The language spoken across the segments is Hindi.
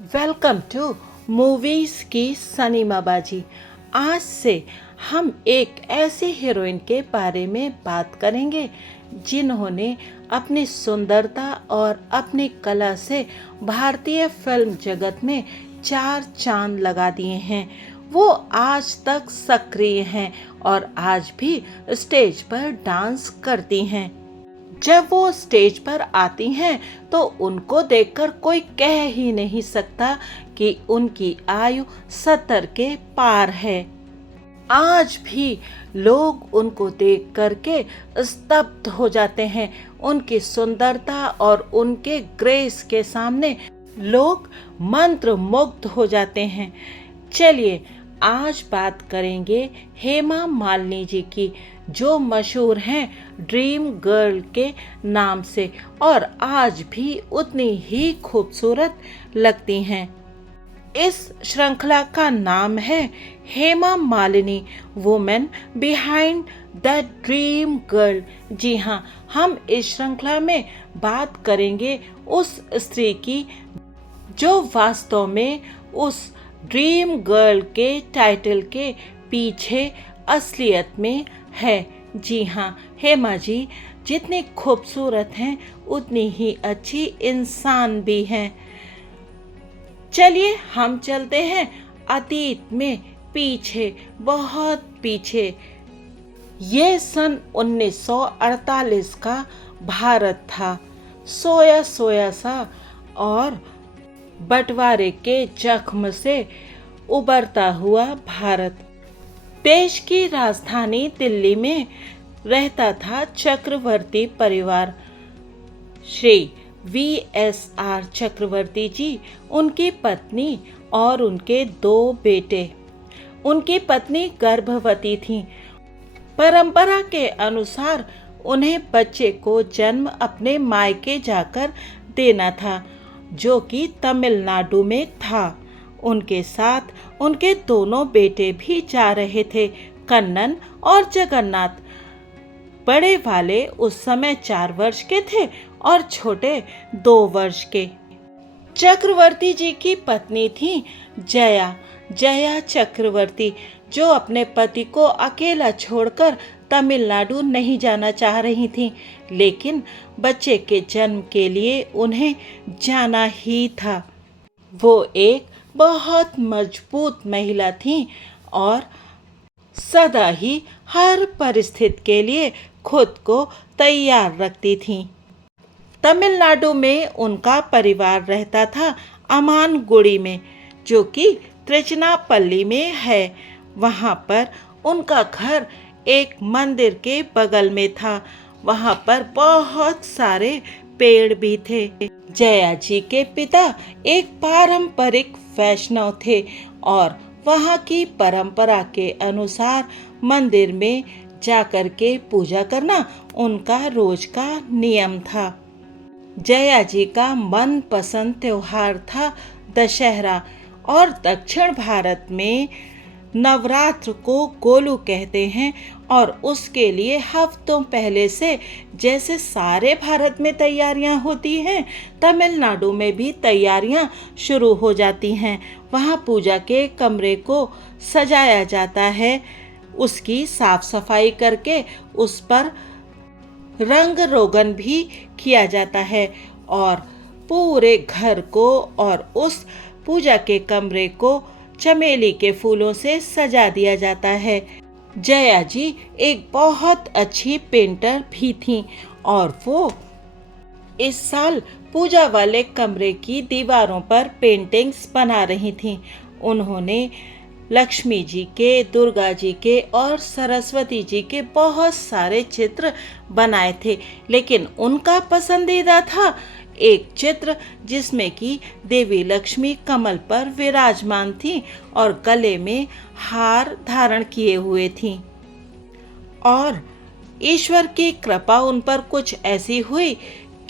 वेलकम टू मूवीज की सनीमाबाजी। आज से हम एक ऐसी हीरोइन के बारे में बात करेंगे जिन्होंने अपनी सुंदरता और अपनी कला से भारतीय फिल्म जगत में चार चांद लगा दिए हैं। वो आज तक सक्रिय हैं और आज भी स्टेज पर डांस करती हैं। जब वो स्टेज पर आती हैं तो उनको देखकर कोई कह ही नहीं सकता कि उनकी आयु 70 के पार है। आज भी लोग उनको देख करके स्तब्ध हो जाते हैं। उनकी सुंदरता और उनके ग्रेस के सामने लोग मंत्र मुग्ध हो जाते हैं। चलिए आज बात करेंगे हेमा मालिनी जी की, जो मशहूर हैं ड्रीम गर्ल के नाम से और आज भी उतनी ही खूबसूरत लगती हैं। इस श्रृंखला का नाम है Hema Malini, women behind the dream girl. जी हाँ, हम इस श्रृंखला में बात करेंगे उस स्त्री की जो वास्तव में उस ड्रीम गर्ल के टाइटल के पीछे असलियत में है। जी हाँ, हेमा जी जितनी खूबसूरत हैं उतनी ही अच्छी इंसान भी हैं। चलिए हम चलते हैं अतीत में, पीछे, बहुत पीछे। ये सन 1948 का भारत था, सोया सोया सा और बंटवारे के जख्म से उबरता हुआ भारत। देश की राजधानी दिल्ली में रहता था चक्रवर्ती परिवार। श्री VSR चक्रवर्ती जी, उनकी पत्नी और उनके 2 बेटे। उनकी पत्नी गर्भवती थी। परंपरा के अनुसार उन्हें बच्चे को जन्म अपने मायके जाकर देना था, जो कि तमिलनाडु में था। उनके साथ उनके दोनों बेटे भी जा रहे थे, कन्नन और जगन्नाथ। बड़े वाले उस समय 4 वर्ष के थे और छोटे 2 वर्ष के। चक्रवर्ती जी की पत्नी थी जया चक्रवर्ती, जो अपने पति को अकेला छोड़कर तमिलनाडु नहीं जाना चाह रही थी, लेकिन बच्चे के जन्म के लिए उन्हें जाना ही था। वो एक बहुत मजबूत महिला थी और सदा ही हर परिस्थिति के लिए खुद को तैयार रखती थी। तमिलनाडु में उनका परिवार रहता था अमानगुड़ी में, जो कि त्रिचनापल्ली में है। वहाँ पर उनका घर एक मंदिर के बगल में था। वहाँ पर बहुत सारे पेड़ भी थे। जया जी के पिता एक पारंपरिक वैष्णव थे और वहाँ की परंपरा के अनुसार मंदिर में जाकर के पूजा करना उनका रोज का नियम था। जया जी का मनपसंद त्योहार था दशहरा और दक्षिण भारत में नवरात्र को गोलू कहते हैं और उसके लिए हफ्तों पहले से, जैसे सारे भारत में तैयारियां होती हैं, तमिलनाडु में भी तैयारियां शुरू हो जाती हैं। वहाँ पूजा के कमरे को सजाया जाता है, उसकी साफ सफाई करके उस पर रंग रोगन भी किया जाता है और पूरे घर को और उस पूजा के कमरे को चमेली के फूलों से सजा दिया जाता है। जया जी एक बहुत अच्छी पेंटर भी थीं और वो इस साल पूजा वाले कमरे की दीवारों पर पेंटिंग्स बना रही थीं। उन्होंने लक्ष्मी जी के, दुर्गा जी के और सरस्वती जी के बहुत सारे चित्र बनाए थे, लेकिन उनका पसंदीदा था एक चित्र जिसमें कि देवी लक्ष्मी कमल पर विराजमान थी और गले में हार धारण किए हुए थीं। और ईश्वर की कृपा उन पर कुछ ऐसी हुई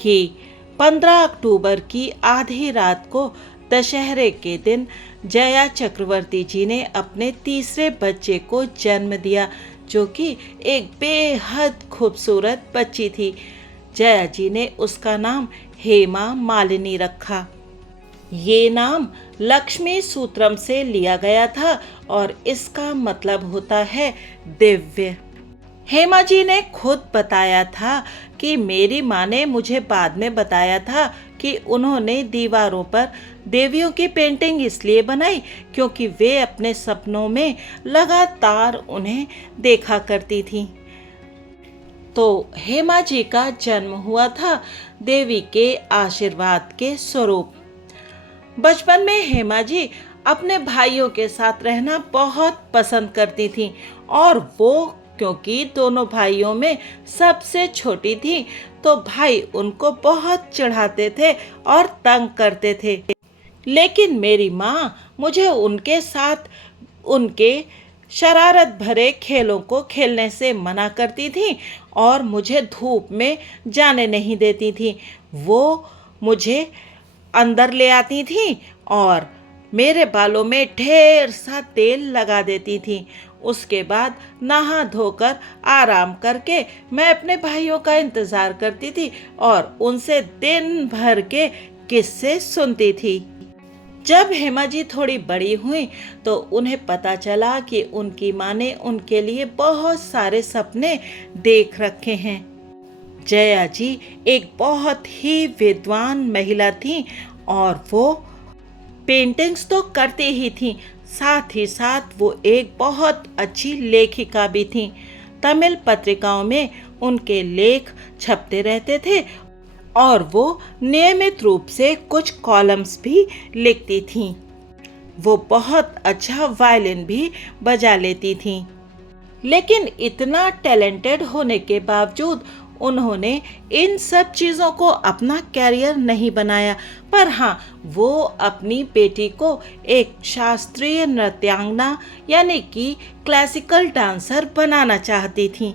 कि 15 अक्टूबर की आधी रात को दशहरे के दिन जया चक्रवर्ती जी ने अपने तीसरे बच्चे को जन्म दिया, जो कि एक बेहद खूबसूरत बच्ची थी। जया जी ने उसका नाम हेमा मालिनी रखा। ये नाम लक्ष्मी सूत्रम से लिया गया था और इसका मतलब होता है दिव्य। हेमा जी ने खुद बताया था कि मेरी माँ ने मुझे बाद में बताया था कि उन्होंने दीवारों पर देवियों की पेंटिंग इसलिए बनाई क्योंकि वे अपने सपनों में लगातार उन्हें देखा करती थीं। तो हेमा जी का जन्म हुआ था देवी के आशीर्वाद के स्वरूप। बचपन में हेमा जी अपने भाइयों के साथ रहना बहुत पसंद करती थीं और वो क्योंकि दोनों भाइयों में सबसे छोटी थी तो भाई उनको बहुत चिढ़ाते थे और तंग करते थे। लेकिन मेरी माँ मुझे उनके साथ उनके शरारत भरे खेलों को खेलने से मना करती थी और मुझे धूप में जाने नहीं देती थी। वो मुझे अंदर ले आती थी और मेरे बालों में ढेर सा तेल लगा देती थी। उसके बाद नहा धोकर आराम करके मैं अपने भाइयों का इंतजार करती थी और उनसे दिन भर के किस्से सुनती थी। जब हेमा जी थोड़ी बड़ी हुई तो उन्हें पता चला कि उनकी माँ ने उनके लिए बहुत सारे सपने देख रखे हैं। जया जी एक बहुत ही विद्वान महिला थी और वो पेंटिंग्स तो करती ही थी, साथ ही साथ वो एक बहुत अच्छी लेखिका भी थी। तमिल पत्रिकाओं में उनके लेख छपते रहते थे और वो नियमित रूप से कुछ कॉलम्स भी लिखती थीं। वो बहुत अच्छा वायलिन भी बजा लेती थीं। लेकिन इतना टैलेंटेड होने के बावजूद उन्होंने इन सब चीज़ों को अपना कैरियर नहीं बनाया, पर हाँ वो अपनी बेटी को एक शास्त्रीय नृत्यांगना यानी कि क्लासिकल डांसर बनाना चाहती थीं।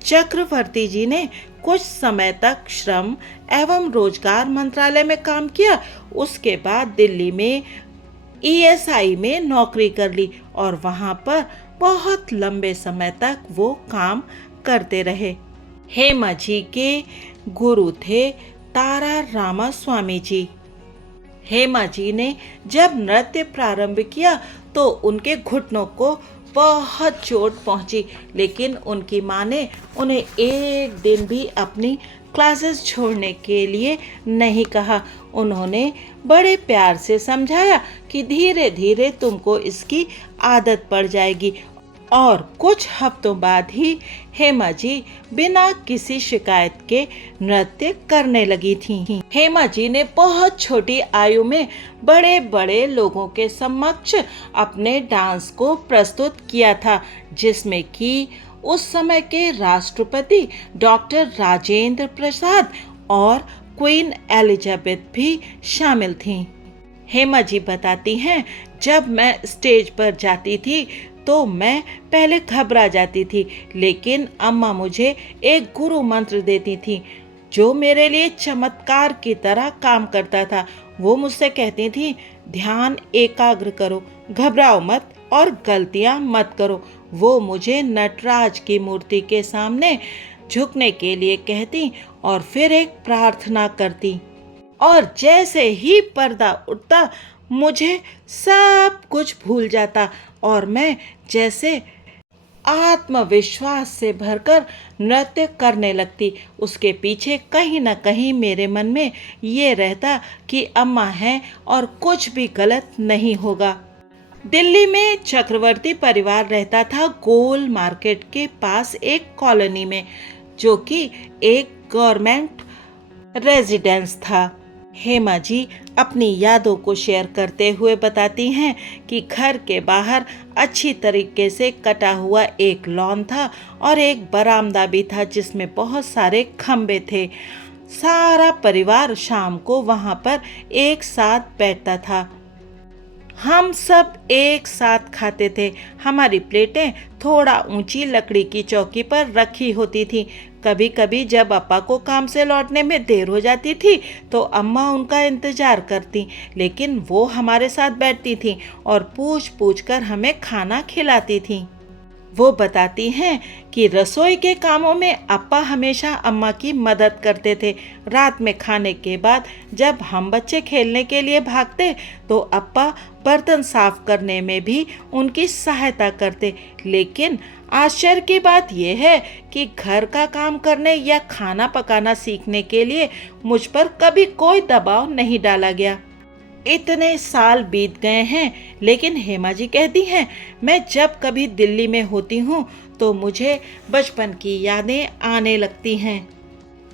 चक्रवर्ती जी ने कुछ समय तक श्रम एवं रोजगार मंत्रालय में काम किया। उसके बाद दिल्ली में ईएसआई में नौकरी कर ली और वहां पर बहुत लंबे समय तक वो काम करते रहे। हेमा जी के गुरु थे तारा रामा स्वामी जी। हेमा जी ने जब नृत्य प्रारंभ किया तो उनके घुटनों को बहुत चोट पहुंची, लेकिन उनकी माँ ने उन्हें एक दिन भी अपनी क्लासेस छोड़ने के लिए नहीं कहा। उन्होंने बड़े प्यार से समझाया कि धीरे धीरे तुमको इसकी आदत पड़ जाएगी और कुछ हफ्तों बाद ही हेमा जी बिना किसी शिकायत के नृत्य करने लगी थीं। हेमा जी ने बहुत छोटी आयु में बड़े बड़े लोगों के समक्ष अपने डांस को प्रस्तुत किया था, जिसमें कि उस समय के राष्ट्रपति डॉक्टर राजेंद्र प्रसाद और क्वीन एलिजाबेथ भी शामिल थीं। हेमा जी बताती हैं, जब मैं स्टेज पर जाती थी तो मैं पहले घबरा जाती थी, लेकिन अम्मा मुझे एक गुरु मंत्र देती थी जो मेरे लिए चमत्कार की तरह काम करता था। वो मुझसे कहती थी, ध्यान एकाग्र करो, घबराओ मत और गलतियां मत करो। वो मुझे नटराज की मूर्ति के सामने झुकने के लिए कहती और फिर एक प्रार्थना करती और जैसे ही पर्दा उठता मुझे सब कुछ भूल जाता और मैं जैसे आत्मविश्वास से भरकर नृत्य करने लगती। उसके पीछे कहीं न कहीं मेरे मन में ये रहता कि अम्मा हैं और कुछ भी गलत नहीं होगा। दिल्ली में चक्रवर्ती परिवार रहता था गोल मार्केट के पास एक कॉलोनी में, जो कि एक गवर्नमेंट रेजिडेंस था। हेमा जी अपनी यादों को शेयर करते हुए बताती हैं कि घर के बाहर अच्छी तरीके से कटा हुआ एक लॉन था और एक बरामदा भी था जिसमें बहुत सारे खंबे थे। सारा परिवार शाम को वहां पर एक साथ बैठता था। हम सब एक साथ खाते थे। हमारी प्लेटें थोड़ा ऊंची लकड़ी की चौकी पर रखी होती थी। कभी कभी जब पापा को काम से लौटने में देर हो जाती थी तो अम्मा उनका इंतजार करती, लेकिन वो हमारे साथ बैठती थीं और पूछ पूछ कर हमें खाना खिलाती थीं। वो बताती हैं कि रसोई के कामों में अप्पा हमेशा अम्मा की मदद करते थे। रात में खाने के बाद जब हम बच्चे खेलने के लिए भागते तो अप्पा बर्तन साफ करने में भी उनकी सहायता करते। लेकिन आश्चर्य की बात यह है कि घर का काम करने या खाना पकाना सीखने के लिए मुझ पर कभी कोई दबाव नहीं डाला गया। इतने साल बीत गए हैं, लेकिन हेमा जी कहती हैं मैं जब कभी दिल्ली में होती हूँ तो मुझे बचपन की यादें आने लगती हैं।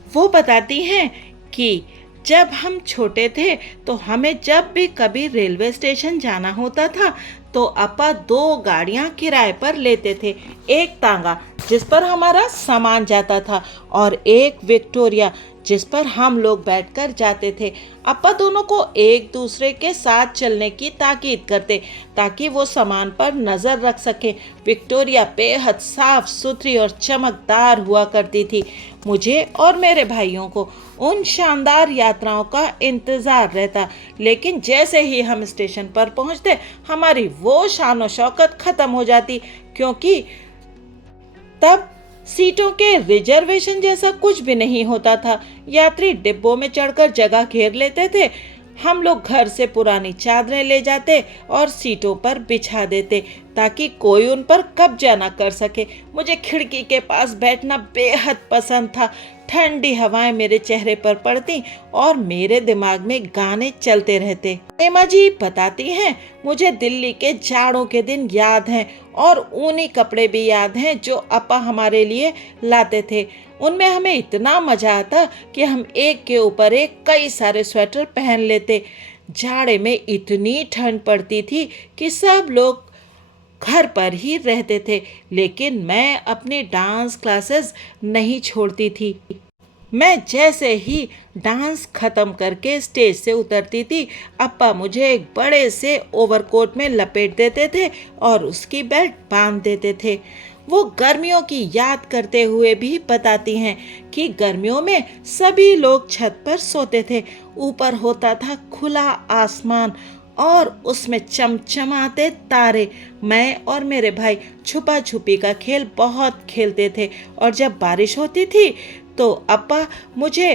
वो बताती हैं कि जब हम छोटे थे तो हमें जब भी कभी रेलवे स्टेशन जाना होता था तो अपा 2 गाड़ियां किराए पर लेते थे। एक तांगा जिस पर हमारा सामान जाता था और एक विक्टोरिया जिस पर हम लोग बैठकर जाते थे। अपा दोनों को एक दूसरे के साथ चलने की ताकीद करते ताकि वो सामान पर नज़र रख सकें। विक्टोरिया बेहद साफ सुथरी और चमकदार हुआ करती थी। मुझे और मेरे भाइयों को उन शानदार यात्राओं का इंतज़ार रहता, लेकिन जैसे ही हम स्टेशन पर पहुंचते हमारी वो शान और शौकत ख़त्म हो जाती, क्योंकि तब सीटों के रिजर्वेशन जैसा कुछ भी नहीं होता था। यात्री डिब्बों में चढ़कर जगह घेर लेते थे। हम लोग घर से पुरानी चादरें ले जाते और सीटों पर बिछा देते ताकि कोई उन पर कब्जा ना कर सके। मुझे खिड़की के पास बैठना बेहद पसंद था। ठंडी हवाएं मेरे चेहरे पर पड़ती और मेरे दिमाग में गाने चलते रहते। हेमा जी बताती हैं मुझे दिल्ली के जाड़ों के दिन याद हैं और ऊनी कपड़े भी याद हैं जो अपा हमारे लिए लाते थे। उनमें हमें इतना मजा आता कि हम एक के ऊपर एक कई सारे स्वेटर पहन लेते। जाड़े में इतनी ठंड पड़ती थी कि सब लोग घर पर ही रहते थे, लेकिन मैं अपनी डांस क्लासेस नहीं छोड़ती थी। मैं जैसे ही डांस खत्म करके स्टेज से उतरती थी, अप्पा मुझे एक बड़े से ओवरकोट में लपेट देते थे और उसकी बेल्ट बांध देते थे। वो गर्मियों की याद करते हुए भी बताती हैं कि गर्मियों में सभी लोग छत पर सोते थे। ऊपर होता था खुला आसमान और उसमें चमचमाते तारे। मैं और मेरे भाई छुपा छुपी का खेल बहुत खेलते थे और जब बारिश होती थी तो अप्पा मुझे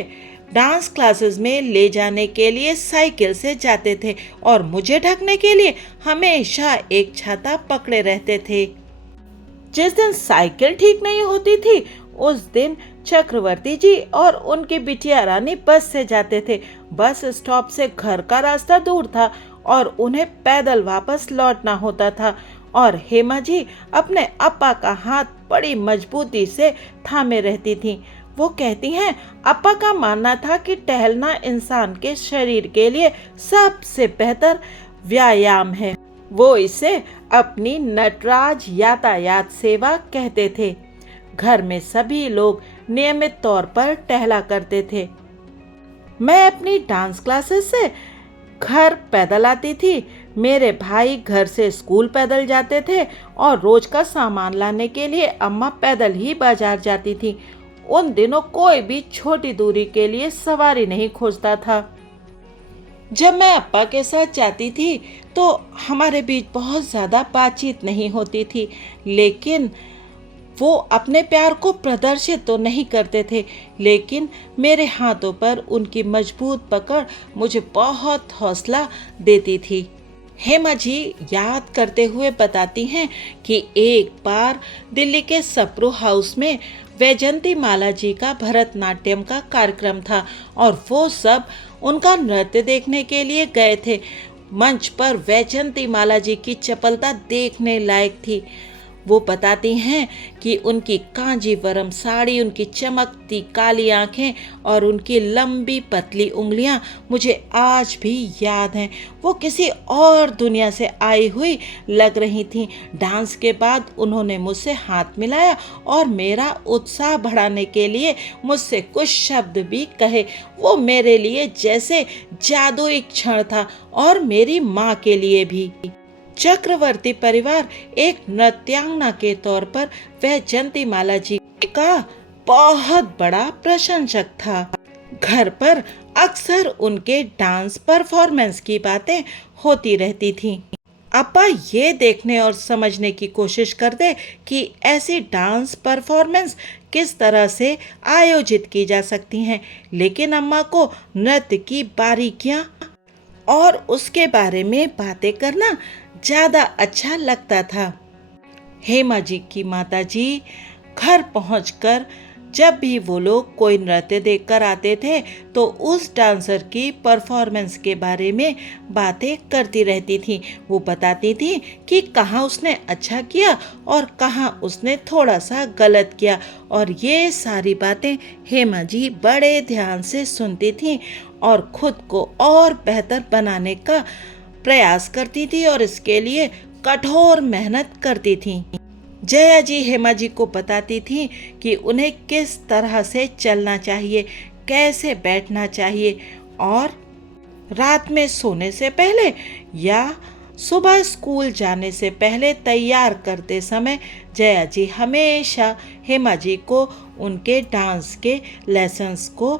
डांस क्लासेस में ले जाने के लिए साइकिल से जाते थे और मुझे ढकने के लिए हमेशा एक छाता पकड़े रहते थे। जिस दिन साइकिल ठीक नहीं होती थी उस दिन चक्रवर्ती जी और उनकी बिटिया रानी बस से जाते थे। बस स्टॉप से घर का रास्ता दूर था और उन्हें पैदल वापस लौटना होता था और हेमा जी अपने अप्पा का हाथ बड़ी मजबूती से थामे रहती थीं। वो कहती हैं अप्पा का मानना था कि टहलना इंसान के शरीर के लिए सबसे बेहतर व्यायाम है। वो इसे अपनी नटराज यातायात सेवा कहते थे। घर में सभी लोग नियमित तौर पर टहला करते थे। मैं अपनी डांस क्लासेस से घर पैदल आती थी। मेरे भाई घर से स्कूल पैदल जाते थे और रोज का सामान लाने के लिए अम्मा पैदल ही बाजार जाती थी। उन दिनों कोई भी छोटी दूरी के लिए सवारी नहीं खोजता था। जब मैं अप्पा के साथ जाती थी तो हमारे बीच बहुत ज़्यादा बातचीत नहीं होती थी, लेकिन वो अपने प्यार को प्रदर्शित तो नहीं करते थे, लेकिन मेरे हाथों पर उनकी मजबूत पकड़ मुझे बहुत हौसला देती थी। हेमा जी याद करते हुए बताती हैं कि एक बार दिल्ली के सप्रू हाउस में वैजंती माला जी का भरतनाट्यम का कार्यक्रम था और वो सब उनका नृत्य देखने के लिए गए थे। मंच पर वैजंती माला जी की चपलता देखने लायक थी। वो बताती हैं कि उनकी कांजीवरम साड़ी, उनकी चमकती काली आंखें और उनकी लंबी पतली उंगलियां मुझे आज भी याद हैं। वो किसी और दुनिया से आई हुई लग रही थीं। डांस के बाद उन्होंने मुझसे हाथ मिलाया और मेरा उत्साह बढ़ाने के लिए मुझसे कुछ शब्द भी कहे। वो मेरे लिए जैसे जादुई क्षण था और मेरी माँ के लिए भी। चक्रवर्ती परिवार एक नृत्यांगना के तौर पर वैजंती माला जी का बहुत बड़ा प्रशंसक था। घर पर अक्सर उनके डांस परफॉर्मेंस की बातें होती रहती थीं। अपा ये देखने और समझने की कोशिश करते कि ऐसी डांस परफॉर्मेंस किस तरह से आयोजित की जा सकती हैं, लेकिन अम्मा को नृत्य की बारीकियां और उसके बारे में बातें करना ज़्यादा अच्छा लगता था। हेमा जी की माताजी घर पहुंचकर जब भी वो लोग कोई नृत्य देखकर आते थे तो उस डांसर की परफॉर्मेंस के बारे में बातें करती रहती थी। वो बताती थी कि कहाँ उसने अच्छा किया और कहाँ उसने थोड़ा सा गलत किया, और ये सारी बातें हेमा जी बड़े ध्यान से सुनती थी और खुद को और बेहतर बनाने का प्रयास करती थी और इसके लिए कठोर मेहनत करती थी। जया जी हेमा जी को बताती थी कि उन्हें किस तरह से चलना चाहिए, कैसे बैठना चाहिए, और रात में सोने से पहले या सुबह स्कूल जाने से पहले तैयार करते समय जया जी हमेशा हेमा जी को उनके डांस के लेसन्स को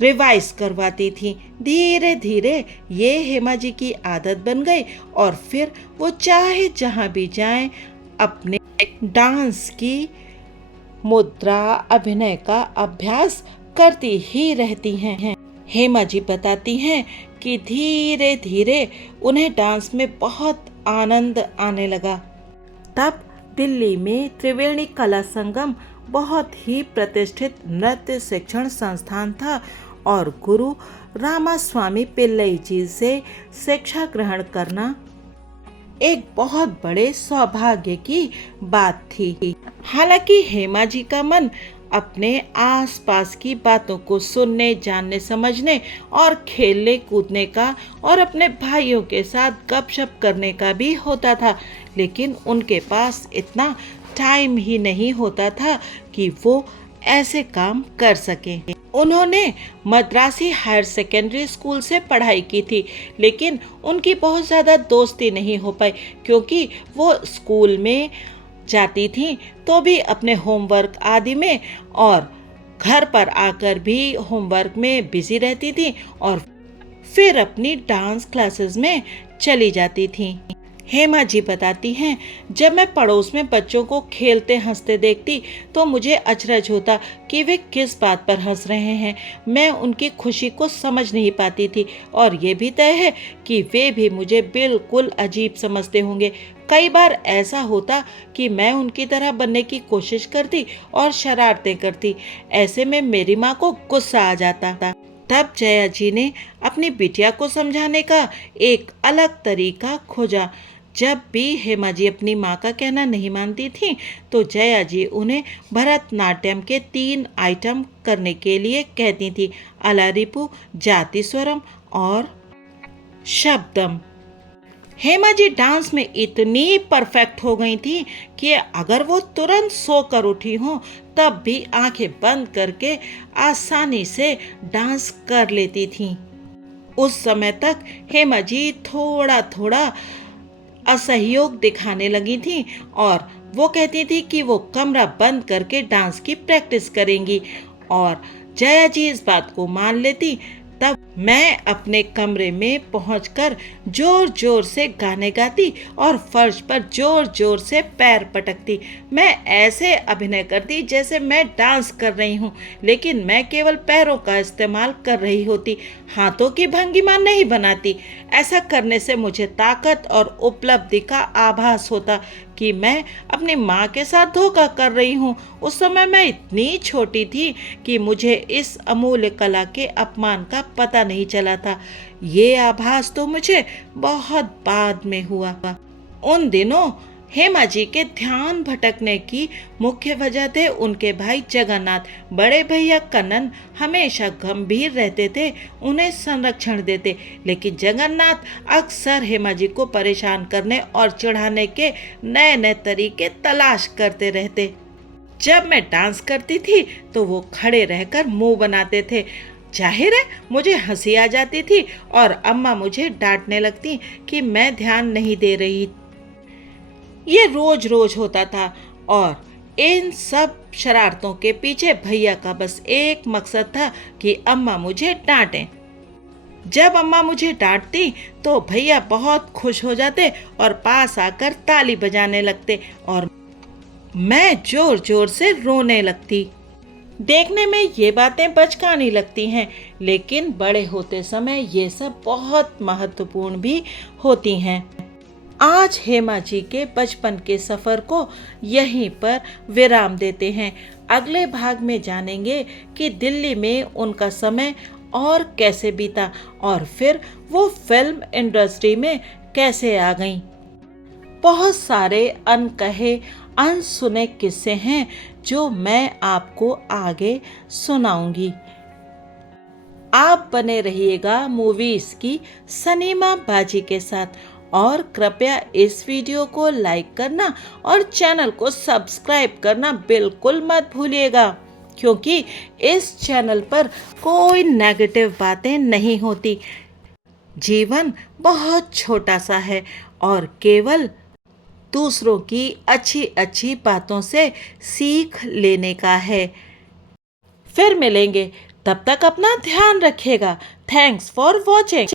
रिवाइज करवाती थी। धीरे धीरे ये हेमा जी की आदत बन गई और फिर वो चाहे जहाँ भी जाएं अपने डांस की मुद्रा अभिनय का अभ्यास करती ही रहती हैं। हेमा जी बताती हैं कि धीरे धीरे उन्हें डांस में बहुत आनंद आने लगा। तब दिल्ली में त्रिवेणी कला संगम बहुत ही प्रतिष्ठित नृत्य शिक्षण संस्थान था और गुरु रामास्वामी पिल्लई जी से शिक्षा ग्रहण करना एक बहुत बड़े सौभाग्य की बात थी। हालांकि हेमा जी का मन अपने आसपास की बातों को सुनने, जानने, समझने और खेलने कूदने का और अपने भाइयों के साथ गपशप करने का भी होता था, लेकिन उनके पास इतना टाइम ही नहीं होता था कि वो ऐसे काम कर सकें। उन्होंने मद्रासी हायर सेकेंडरी स्कूल से पढ़ाई की थी, लेकिन उनकी बहुत ज़्यादा दोस्ती नहीं हो पाई क्योंकि वो स्कूल में जाती थी तो भी अपने होमवर्क आदि में और घर पर आकर भी होमवर्क में बिजी रहती थी और फिर अपनी डांस क्लासेस में चली जाती थी। हेमा जी बताती हैं, जब मैं पड़ोस में बच्चों को खेलते हंसते देखती तो मुझे अचरज होता कि वे किस बात पर हंस रहे हैं। मैं उनकी खुशी को समझ नहीं पाती थी और ये भी तय है कि वे भी मुझे बिल्कुल अजीब समझते होंगे। कई बार ऐसा होता कि मैं उनकी तरह बनने की कोशिश करती और शरारतें करती। ऐसे में मेरी माँ को गुस्सा आ जाता था। तब जया जी ने अपनी बिटिया को समझाने का एक अलग तरीका खोजा। जब भी हेमा जी अपनी माँ का कहना नहीं मानती थी तो जया जी उन्हें भरतनाट्यम के 3 आइटम करने के लिए कहती थी, अलारिपू, जाति स्वरम और शब्दम। हेमा जी डांस में इतनी परफेक्ट हो गई थी कि अगर वो तुरंत सोकर उठी हो तब भी आंखें बंद करके आसानी से डांस कर लेती थी। उस समय तक हेमा जी थोड़ा थोड़ा असहयोग दिखाने लगी थी और वो कहती थी कि वो कमरा बंद करके डांस की प्रैक्टिस करेंगी और जया जी इस बात को मान लेती। तब मैं अपने कमरे में पहुंचकर जोर जोर से गाने गाती और फर्श पर जोर जोर से पैर पटकती। मैं ऐसे अभिनय करती जैसे मैं डांस कर रही हूँ, लेकिन मैं केवल पैरों का इस्तेमाल कर रही होती, हाथों की भंगिमा नहीं बनाती। ऐसा करने से मुझे ताकत और उपलब्धि का आभास होता कि मैं अपनी माँ के साथ धोखा कर रही हूँ। उस समय मैं इतनी छोटी थी कि मुझे इस अमूल्य कला के अपमान का पता नहीं चला था। ये आभास तो मुझे बहुत बाद में हुआ। उन दिनों हेमा जी के ध्यान भटकने की मुख्य वजह थे उनके भाई जगन्नाथ। बड़े भैया कन्नन हमेशा गंभीर रहते थे, उन्हें संरक्षण देते, लेकिन जगन्नाथ अक्सर हेमा जी को परेशान करने और चिढ़ाने के नए नए तरीके तलाश करते रहते। जब मैं डांस करती थी तो वो खड़े रहकर मुंह बनाते थे। जाहिर है मुझे हंसी आ जाती थी और अम्मा मुझे डांटने लगती कि मैं ध्यान नहीं दे रही। ये रोज रोज होता था और इन सब शरारतों के पीछे भैया का बस एक मकसद था कि अम्मा मुझे डांटें। जब अम्मा मुझे डांटती तो भैया बहुत खुश हो जाते और पास आकर ताली बजाने लगते और मैं जोर जोर से रोने लगती। देखने में ये बातें बचकानी लगती हैं, लेकिन बड़े होते समय ये सब बहुत महत्वपूर्ण भी होती हैं। आज हेमा जी के बचपन के सफ़र को यहीं पर विराम देते हैं। अगले भाग में जानेंगे कि दिल्ली में उनका समय और कैसे बीता और फिर वो फिल्म इंडस्ट्री में कैसे आ गईं। बहुत सारे अनकहे अनसुने किस्से हैं जो मैं आपको आगे सुनाऊंगी। आप बने रहिएगा मूवीज की सनीमा बाजी के साथ और कृपया इस वीडियो को लाइक करना और चैनल को सब्सक्राइब करना बिल्कुल मत भूलिएगा, क्योंकि इस चैनल पर कोई नेगेटिव बातें नहीं होती। जीवन बहुत छोटा सा है और केवल दूसरों की अच्छी अच्छी बातों से सीख लेने का है। फिर मिलेंगे, तब तक अपना ध्यान रखिएगा। Thanks for watching.